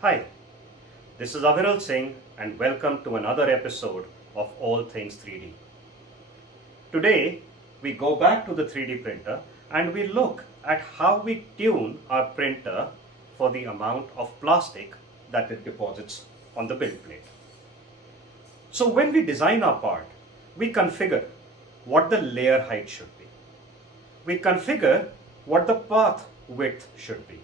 Hi, this is Aviral Singh and welcome to another episode of All Things 3D. Today, we go back to the 3D printer and we look at how we tune our printer for the amount of plastic that it deposits on the build plate. So when we design our part, we configure what the layer height should be. We configure what the path width should be.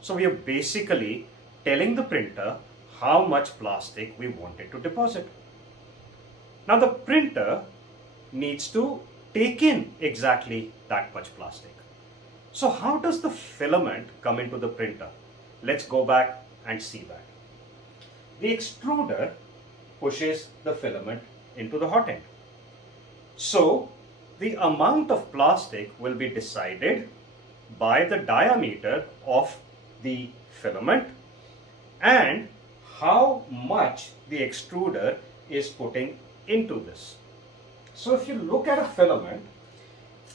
So we are basically telling the printer how much plastic we want it to deposit. Now the printer needs to take in exactly that much plastic. So how does the filament come into the printer? Let's go back and see that. The extruder pushes the filament into the hot end. So the amount of plastic will be decided by the diameter of the filament and how much the extruder is putting into this. So if you look at a filament,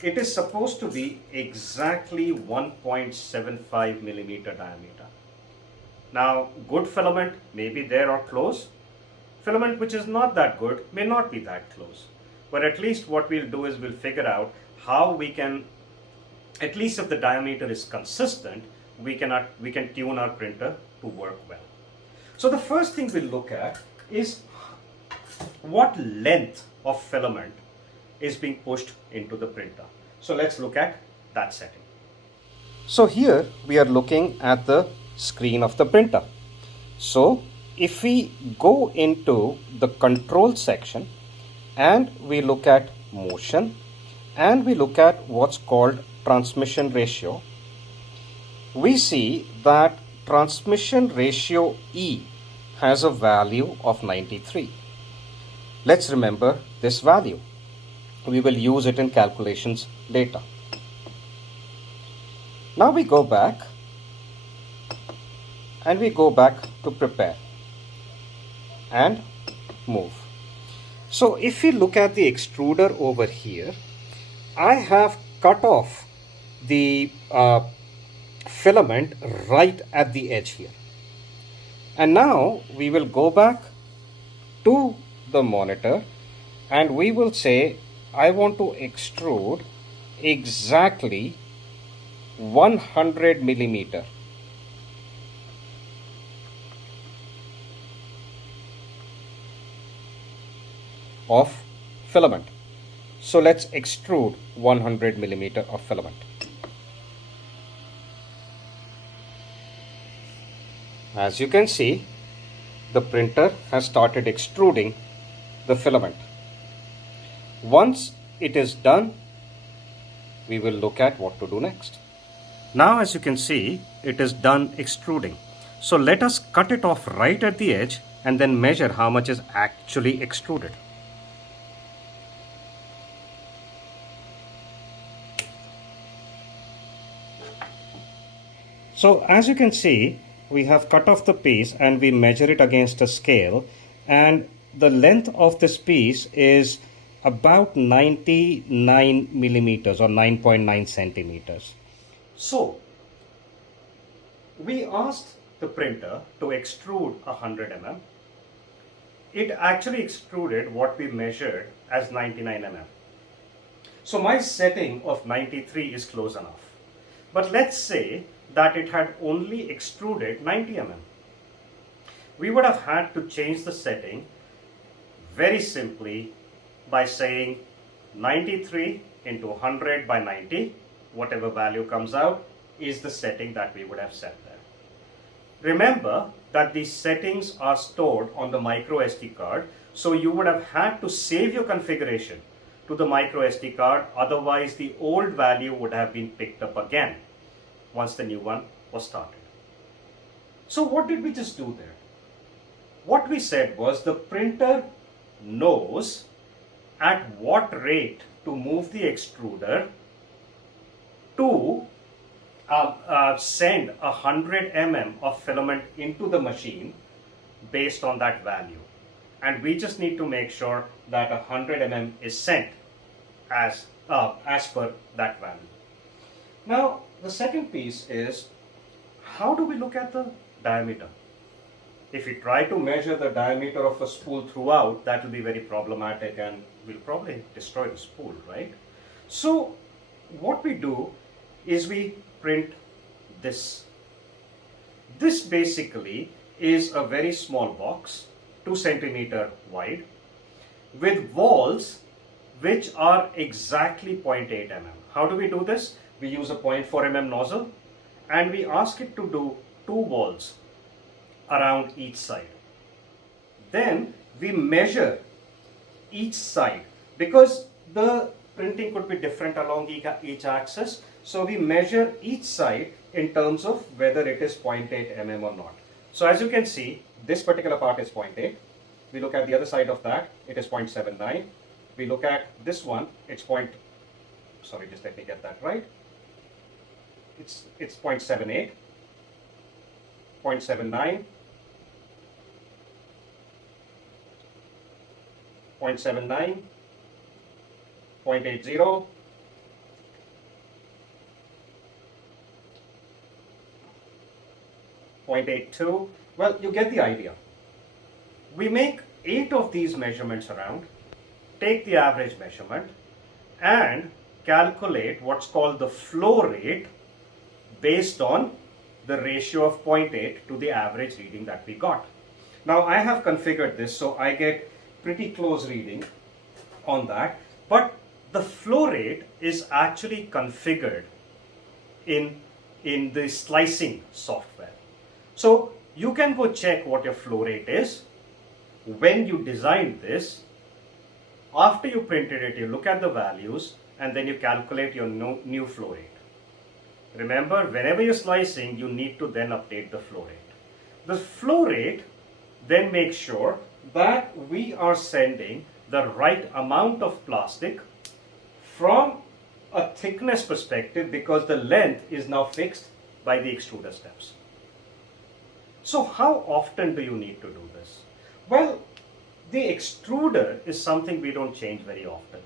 it is supposed to be exactly 1.75 millimeter diameter. Now, good filament may be there or close. Filament which is not that good may not be that close. But at least what we'll do is we'll figure out how we can, at least if the diameter is consistent, we can tune our printer to work well. So the first thing we'll look at is what length of filament is being pushed into the printer. So let's look at that setting. So here we are looking at the screen of the printer. So if we go into the control section and we look at motion and we look at what's called transmission ratio, we see that transmission ratio E has a value of 93. Let's remember this value. We will use it in calculations later. Now we go back and we go back to prepare and move. So if we look at the extruder over here, I have cut off the filament right at the edge here. And now we will go back to the monitor and we will say I want to extrude exactly 100 millimeter. Of filament. So let's extrude 100 millimeter of filament. As you can see, the printer has started extruding the filament. Once it is done, we will look at what to do next. Now as you can see, it is done extruding. So let us cut it off right at the edge and then measure how much is actually extruded. So as you can see, we have cut off the piece and we measure it against a scale, and the length of this piece is about 99 millimeters or 9.9 centimeters. So we asked the printer to extrude 100 mm. It actually extruded what we measured as 99 mm. So my setting of 93 is close enough. But let's say that it had only extruded 90 mm. We would have had to change the setting very simply by saying 93 into 100 by 90, whatever value comes out, is the setting that we would have set there. Remember that these settings are stored on the micro SD card, so you would have had to save your configuration to the micro SD card, otherwise the old value would have been picked up again once the new one was started. So what did we just do there? What we said was the printer knows at what rate to move the extruder to send 100 mm of filament into the machine based on that value. And we just need to make sure that 100 mm is sent as per that value. Now, the second piece is, how do we look at the diameter? If we try to measure the diameter of a spool throughout, that will be very problematic and will probably destroy the spool, right? So what we do is we print this. This basically is a very small box, 2 centimeter wide, with walls which are exactly 0.8 mm. How do we do this? We use a 0.4 mm nozzle and we ask it to do 2 walls around each side. Then we measure each side because the printing could be different along each axis. So we measure each side in terms of whether it is 0.8 mm or not. So as you can see, this particular part is 0.8. We look at the other side of that, it is 0.79. We look at this one, it's sorry, just let me get that right. It's 0.78, 0.79, 0.79, 0.80, 0.82. Well, you get the idea. We make 8 of these measurements around, take the average measurement and calculate what's called the flow rate based on the ratio of 0.8 to the average reading that we got. Now I have configured this so I get pretty close reading on that, but the flow rate is actually configured in the slicing software. So you can go check what your flow rate is. When you designed this, after you printed it, you look at the values and then you calculate your new flow rate. Remember, whenever you're slicing, you need to then update the flow rate. The flow rate then makes sure that we are sending the right amount of plastic from a thickness perspective because the length is now fixed by the extruder steps. So how often do you need to do this? Well, the extruder is something we don't change very often.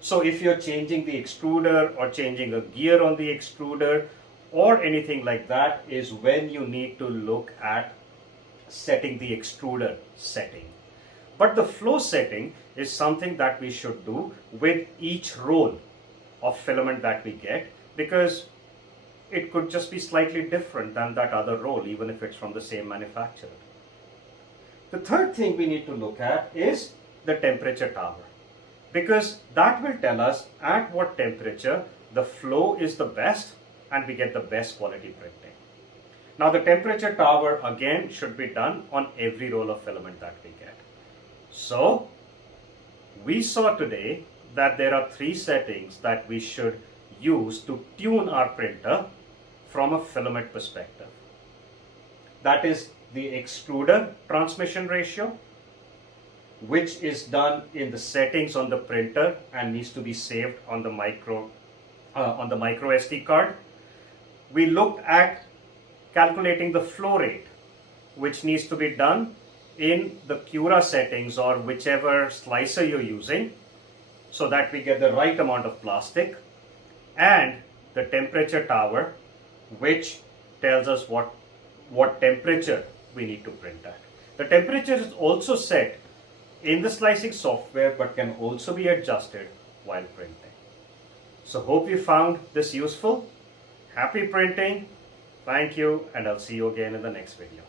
So if you're changing the extruder or changing a gear on the extruder or anything like that is when you need to look at setting the extruder setting. But the flow setting is something that we should do with each roll of filament that we get because it could just be slightly different than that other roll even if it's from the same manufacturer. The third thing we need to look at is the temperature tower because that will tell us at what temperature the flow is the best and we get the best quality printing. Now the temperature tower again should be done on every roll of filament that we get. So we saw today that there are 3 settings that we should use to tune our printer from a filament perspective. That is the extruder transmission ratio, which is done in the settings on the printer and needs to be saved on the micro SD card. We looked at calculating the flow rate, which needs to be done in the Cura settings or whichever slicer you're using so that we get the right amount of plastic, and the temperature tower, which tells us what temperature we need to print at. The temperature is also set in the slicing software but can also be adjusted while printing. So hope you found this useful. Happy printing. Thank you, and I'll see you again in the next video.